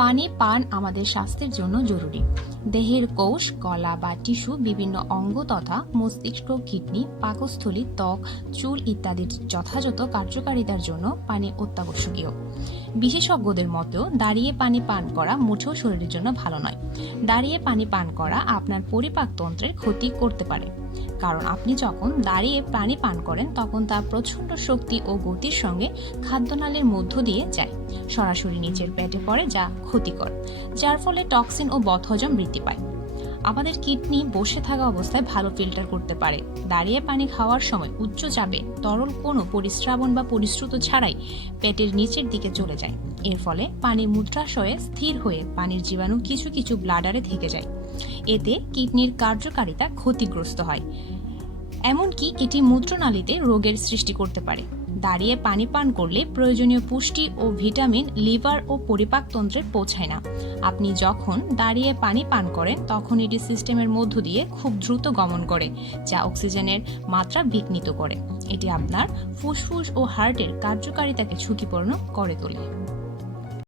পানি পান আমাদের স্বাস্থ্যের জন্য জরুরি। দেহের কোষ, গলা বা টিস্যু, বিভিন্ন অঙ্গ তথা মস্তিষ্ক, কিডনি, পাকস্থলী, ত্বক, চুল ইত্যাদির যথাযথ কার্যকারিতার জন্য পানি অত্যাবশ্যকীয়। বিশেষজ্ঞদের মতেও দাঁড়িয়ে পানি পান করা মোটেও শরীরের জন্য ভালো নয়। দাঁড়িয়ে পানি পান করা আপনার পরিপাকতন্ত্রের ক্ষতি করতে পারে, কারণ আপনি যখন দাঁড়িয়ে পানি পান করেন তখন তা প্রচণ্ড শক্তি ও গতির সঙ্গে খাদ্যনালীর মধ্য দিয়ে যায়, সরাসরি নিচের পেটে পড়ে, যা ক্ষতিকর, যার ফলে টক্সিন ও বদহজম বৃদ্ধি পায়। আমাদের কিডনি বসে থাকা অবস্থায় ভালো ফিল্টার করতে পারে। দাঁড়িয়ে পানি খাওয়ার সময় উচ্চ চাপে তরল কোনো পরিস্রাবণ বা পরিশ্রুত ছাড়াই পেটের নিচের দিকে চলে যায়। এর ফলে পানি মূত্রাশয়ে স্থির হয়ে পানির জীবাণু কিছু কিছু ব্লাডারে থেকে যায়। এতে কিডনির কার্যকারিতা ক্ষতিগ্রস্ত হয়, এমনকি এটি মূত্রনালীতে রোগের সৃষ্টি করতে পারে। দাঁড়িয়ে পানি পান করলে প্রয়োজনীয় পুষ্টি ও ভিটামিন লিভার ও পরিপাকতন্ত্রে পৌঁছায় না। আপনি যখন দাঁড়িয়ে পানি পান করেন তখন এটি সিস্টেমের মধ্য দিয়ে খুব দ্রুত গমন করে, যা অক্সিজেনের মাত্রা বিঘ্নিত করে। এটি আপনার ফুসফুস ও হার্টের কার্যকারিতাকে ঝুঁকিপূর্ণ করে তোলে।